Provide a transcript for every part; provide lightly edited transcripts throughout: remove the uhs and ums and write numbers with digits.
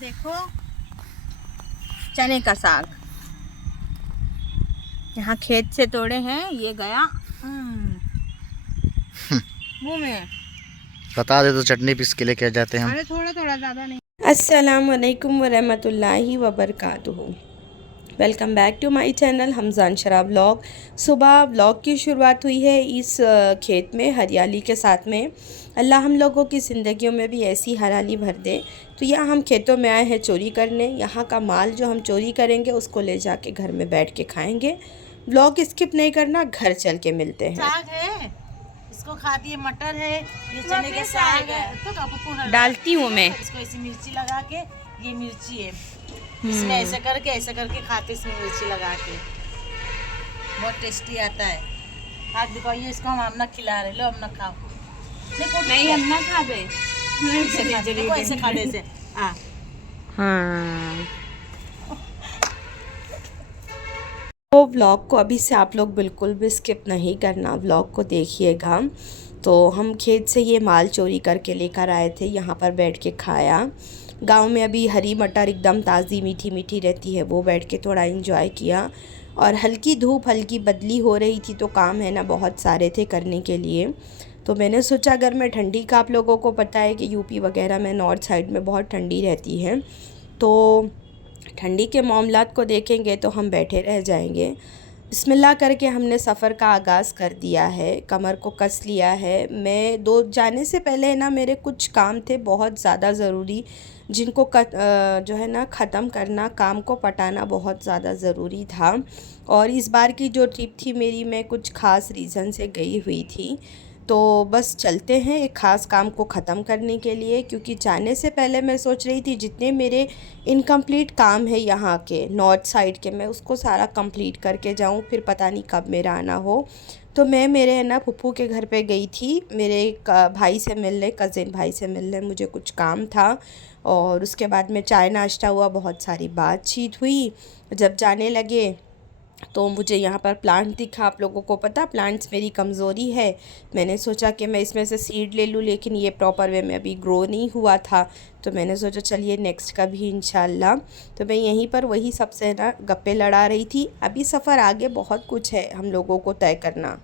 देखो चने का साग यहाँ खेत से तोड़े हैं। ये गया मुंह में। बता दे तो चटनी पीस के लेके जाते हैं हम। अरे थोड़ा थोड़ा, ज़्यादा नहीं। अस्सलाम वालेकुम वरहमतुल्लाहि वबरकातुहू। Welcome back to my channel Hamzan Shara vlog. सुबह व्लॉग की शुरुआत हुई है इस खेत में हरियाली के साथ में। अल्लाह हम लोगों की ज़िंदगियों में भी ऐसी हरियाली भर दे। तो यहाँ हम खेतों में आए हैं चोरी करने। यहाँ का माल जो हम चोरी करेंगे उसको ले जाके घर में बैठ के खाएंगे। व्लॉग स्किप नहीं करना, घर चल के मिलते हैं। साग है, इसको खाती है। मटर है, ये चने के साग है। तो डालती हूँ मैं इसको ऐसी मिर्ची लगा के, ये मिर्ची है इसमें ऐसे करके खाते, इसमें मिर्ची लगा के बहुत टेस्टी आता है। हाथ दिखाइए इसको, हम अपना खिला रहे। लो अपना खाओ। नहीं हम ना खा दे ऐसे खा दे से। हाँ तो व्लॉग को अभी से आप लोग बिल्कुल भी स्किप नहीं करना, व्लॉग को देखिएगा। तो हम खेत से ये माल चोरी करके लेकर आए थे, यहाँ पर बैठ के खाया। गांव में अभी हरी मटर एकदम ताज़ी मीठी मीठी रहती है, वो बैठ के थोड़ा एंजॉय किया। और हल्की धूप हल्की बदली हो रही थी, तो काम है ना बहुत सारे थे करने के लिए। तो मैंने सोचा अगर मैं ठंडी का, आप लोगों को पता है कि यूपी वगैरह में नॉर्थ साइड में बहुत ठंडी रहती है, तो ठंडी के मामलात को देखेंगे तो हम बैठे रह जाएंगे। बिस्मिल्लाह करके हमने सफ़र का आगाज़ कर दिया है, कमर को कस लिया है। मैं जाने से पहले ना मेरे कुछ काम थे बहुत ज़्यादा ज़रूरी, जिनको जो है ना ख़त्म करना, काम को पटाना बहुत ज़्यादा ज़रूरी था। और इस बार की जो ट्रिप थी मेरी, मैं कुछ ख़ास रीज़न से गई हुई थी। तो बस चलते हैं एक ख़ास काम को ख़त्म करने के लिए, क्योंकि जाने से पहले मैं सोच रही थी जितने मेरे इनकम्प्लीट काम है यहाँ के नॉर्थ साइड के, मैं उसको सारा कंप्लीट करके जाऊँ, फिर पता नहीं कब मेरा आना हो। तो मैं मेरे है ना फूफू के घर पे गई थी, मेरे भाई से मिलने, कज़िन भाई से मिलने, मुझे कुछ काम था। और उसके बाद में चाय नाश्ता हुआ, बहुत सारी बातचीत हुई। जब जाने लगे तो मुझे यहाँ पर प्लांट दिखा। आप लोगों को पता प्लांट्स मेरी कमज़ोरी है। मैंने सोचा कि मैं इसमें से सीड ले लूँ, लेकिन ये प्रॉपर वे में अभी ग्रो नहीं हुआ था। तो मैंने सोचा चलिए नेक्स्ट का भी इंशाल्लाह। तो मैं यहीं पर वही सबसे ना गप्पे लड़ा रही थी। अभी सफ़र आगे बहुत कुछ है हम लोगों को तय करना।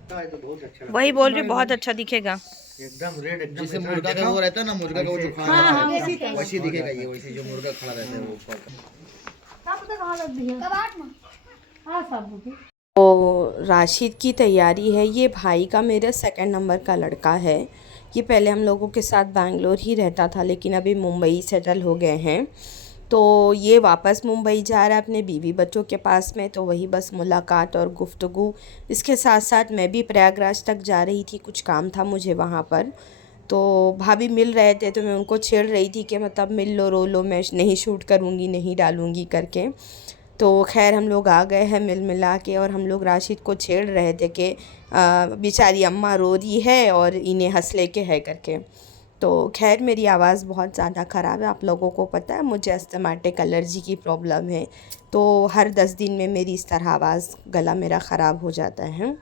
वही बोल रही, बहुत अच्छा दिखेगा। एकदम रेड, एकदम जैसे मुर्गा का वो रहता है ना, मुर्गा का वो जो खाना रहता है वैसे दिखेगा ये, वैसे जो मुर्गा खड़ा रहता है वो ऊपर। तो राशिद की तैयारी है। ये भाई का मेरे सेकंड नंबर का लड़का है। ये पहले हम लोगों के साथ बैंगलोर ही रहता था, लेकिन अभी मुंबई सेटल हो गए हैं। तो ये वापस मुंबई जा रहा है अपने बीवी बच्चों के पास में, तो वही बस मुलाकात और गुफ्तगू। इसके साथ साथ मैं भी प्रयागराज तक जा रही थी, कुछ काम था मुझे वहाँ पर। तो भाभी मिल रहे थे, तो मैं उनको छेड़ रही थी कि मतलब मिल लो, रो लो, मैं नहीं शूट करूँगी, नहीं डालूँगी करके। तो खैर हम लोग आ गए हैं मिल मिला के, और हम लोग राशिद को छेड़ रहे थे कि बेचारी अम्मा रो रही है और इन्हें हंस लेके है करके। तो खैर मेरी आवाज़ बहुत ज़्यादा ख़राब है, आप लोगों को पता है मुझे अस्थमाटिक एलर्जी की प्रॉब्लम है। तो हर 10 दिन में मेरी इस तरह आवाज़, गला मेरा ख़राब हो जाता है।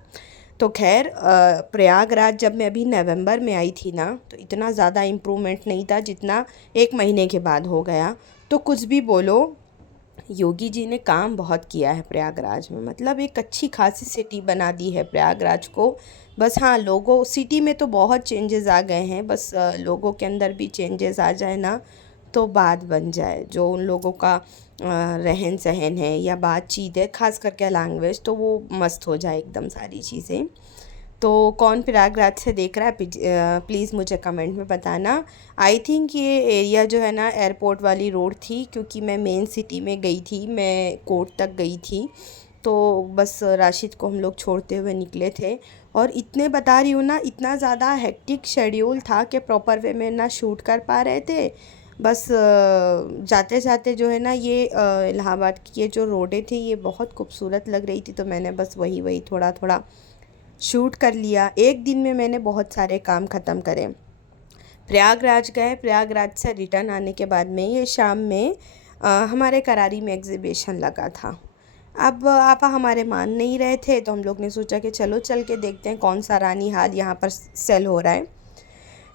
तो खैर प्रयागराज जब मैं अभी नवंबर में आई थी ना, तो इतना ज़्यादा इम्प्रूवमेंट नहीं था जितना 1 महीने के बाद हो गया। तो कुछ भी बोलो, योगी जी ने काम बहुत किया है प्रयागराज में, मतलब एक अच्छी खासी सिटी बना दी है प्रयागराज को। बस हाँ, लोगों, सिटी में तो बहुत चेंजेस आ गए हैं, बस लोगों के अंदर भी चेंजेस आ जाए ना तो बात बन जाए। जो उन लोगों का रहन सहन है या बातचीत है, ख़ास करके लैंग्वेज, तो वो मस्त हो जाए एकदम सारी चीज़ें। तो कौन प्रयागराज से देख रहा है प्लीज़ मुझे कमेंट में बताना। आई थिंक ये एरिया जो है ना एयरपोर्ट वाली रोड थी, क्योंकि मैं मेन सिटी में गई थी, मैं कोर्ट तक गई थी। तो बस राशिद को हम लोग छोड़ते हुए निकले थे। और इतने बता रही हूँ ना, इतना ज़्यादा हेक्टिक शेड्यूल था कि प्रॉपर वे में ना शूट कर पा रहे थे। बस जाते जाते जो है ना ये इलाहाबाद की ये जो रोडें थी ये बहुत खूबसूरत लग रही थी, तो मैंने बस वही थोड़ा थोड़ा शूट कर लिया। एक दिन में मैंने बहुत सारे काम ख़त्म करे। प्रयागराज गए, प्रयागराज से रिटर्न आने के बाद में ये शाम में हमारे करारी में एग्ज़िबिशन लगा था। अब आपा हमारे मान नहीं रहे थे, तो हम लोग ने सोचा कि चलो चल के देखते हैं कौन सा रानी हार यहाँ पर सेल हो रहा है।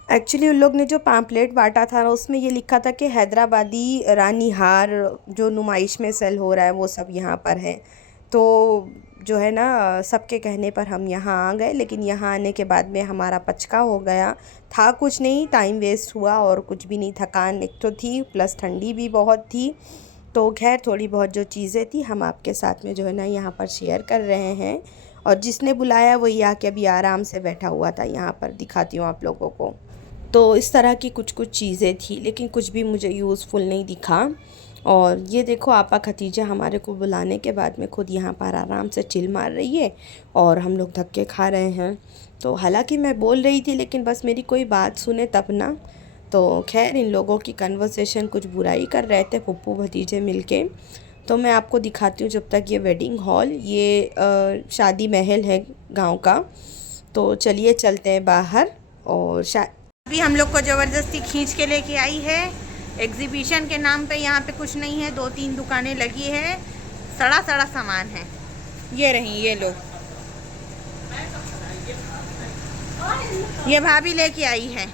एक्चुअली उन लोग ने जो पैम्पलेट बांटा था ना उसमें ये लिखा था कि हैदराबादी रानी हार जो नुमाइश में सेल हो रहा है वो सब यहाँ पर है। तो जो है ना सबके कहने पर हम यहाँ आ गए, लेकिन यहाँ आने के बाद में हमारा पचका हो गया था। कुछ नहीं, टाइम वेस्ट हुआ और कुछ भी नहीं। थकान एक तो थी, प्लस ठंडी भी बहुत थी। तो खैर थोड़ी बहुत जो चीज़ें थी हम आपके साथ में जो है ना यहाँ पर शेयर कर रहे हैं। और जिसने बुलाया वही आके अभी आराम से बैठा हुआ था। यहाँ पर दिखाती हूँ आप लोगों को। तो इस तरह की कुछ कुछ चीज़ें थी, लेकिन कुछ भी मुझे यूज़फुल नहीं दिखा। और ये देखो आपा खतीजा हमारे को बुलाने के बाद में खुद यहाँ पर आराम से चिल मार रही है और हम लोग धक्के खा रहे हैं। तो हालांकि मैं बोल रही थी लेकिन बस मेरी कोई बात सुने तब ना। तो खैर इन लोगों की कन्वर्सेशन कुछ बुराई कर रहे थे पप्पू भतीजे मिलके। तो मैं आपको दिखाती हूँ जब तक ये वेडिंग हॉल, ये शादी महल है गांव का। तो चलिए चलते हैं बाहर। और अभी हम लोग को ज़बरदस्ती खींच के लेके आई है एग्जीबिशन के नाम पे। यहाँ पे कुछ नहीं है, 2-3 दुकानें लगी है, सड़ा सड़ा सामान है। ये रही ये लोग, ये भाभी लेके आई है।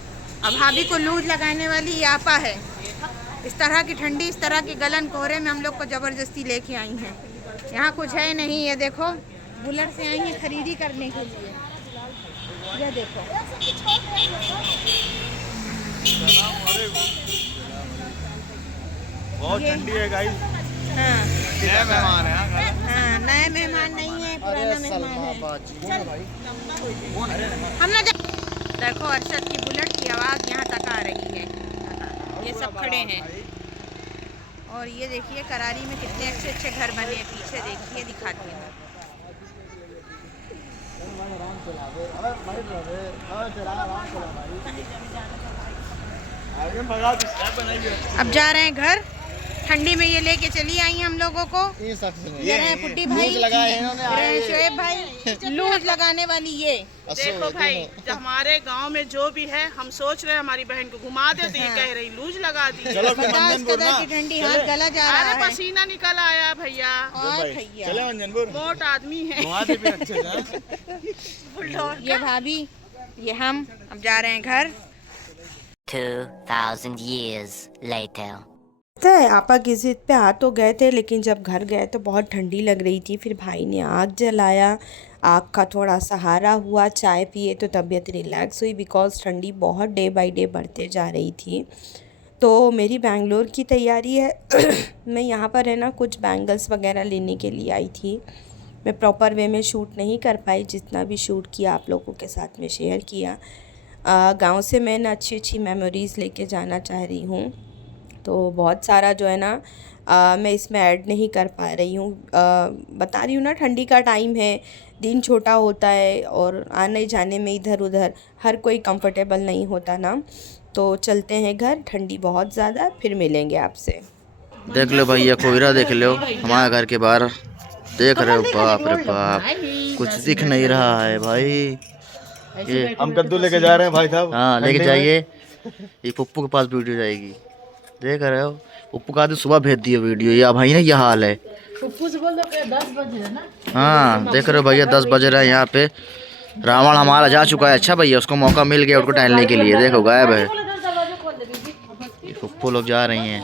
अब भाभी को लूज लगाने वाली ये आपा है। इस तरह की ठंडी, इस तरह के गलन कोहरे में हम लोग को ज़बरदस्ती लेके आई हैं। यहाँ कुछ है नहीं, ये देखो बुलर से आई हैं खरीदी करने के लिए। ये देखो बहुत ठंडी है गाइस। हाँ नए मेहमान हैं। हाँ, नए मेहमान नहीं है, पुराना मेहमान है। हम ना देखो अरशद की बुलेट की आवाज़ यहाँ तक आ रही है। ये सब खड़े हैं और ये देखिए करारी में कितने अच्छे अच्छे घर बने हैं। पीछे देखिए, दिखाती हूँ। अब जा रहे हैं घर। ठंडी में ये लेके चली आई हैं हम लोगों को। ये रहे पुट्टी भाई, शोएब भाई, लूज लगाने वाली। ये देखो भाई, हमारे गांव में जो भी है हम सोच रहे हैं हमारी बहन को घुमा दे, तो ये कह रही लूज लगा दी। 50 कदर की ठंडी, हाथ गला जा रहा अरे है। पसीना निकल आया भैया। और भैया मोट आदमी है। ये भाभी, ये हम अब जा रहे हैं घर। 2000 years later. तो आपा की जिद पे आ तो गए थे, लेकिन जब घर गए तो बहुत ठंडी लग रही थी। फिर भाई ने आग जलाया, आग का थोड़ा सहारा हुआ, चाय पिए तो तबीयत रिलैक्स हुई, बिकॉज़ ठंडी बहुत डे बाय डे बढ़ते जा रही थी। तो मेरी बेंगलोर की तैयारी है। मैं यहाँ पर है ना कुछ बैंगल्स वगैरह लेने के लिए आई थी। मैं प्रॉपर वे में शूट नहीं कर पाई, जितना भी शूट किया आप लोगों के साथ में शेयर किया। गांव से मैं ना अच्छी अच्छी मेमोरीज़ लेके जाना चाह रही हूँ। तो बहुत सारा जो है ना मैं इसमें ऐड नहीं कर पा रही हूँ। बता रही हूँ ना, ठंडी का टाइम है, दिन छोटा होता है और आने जाने में इधर उधर हर कोई कंफर्टेबल नहीं होता ना। तो चलते हैं घर, ठंडी बहुत ज़्यादा। फिर मिलेंगे आपसे। देख लो भैया, कोयरा देख लो हमारे घर के बाहर। देख रहे हो, बाप रे बाप, कुछ दिख नहीं रहा है भाई। ये हम कद्दू लेके जा रहे हैं भाई साहब। हाँ लेके जाइए, ये पप्पू के पास वीडियो जाएगी। देख रहे हो, पप्पू का तो सुबह भेज दिया वीडियो। या भाई ना ये हाल है। पप्पू से बोल दो कि 10 बजे है ना। हाँ देख रहे हो भैया, 10 बज रहा है यहाँ पे। रावण हमारा जा चुका है। अच्छा भैया, उसको मौका मिल गया उसको टहलने के लिए। देखो गायब है। ये पप्पू लोग जा रही हैं।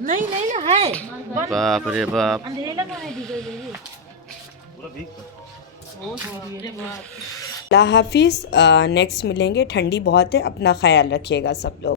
नहीं नहीं ना है। बाप रे बाप। अल्लाह हाफिज़। नेक्स्ट मिलेंगे। ठंडी बहुत है, अपना ख्याल रखिएगा सब लोग।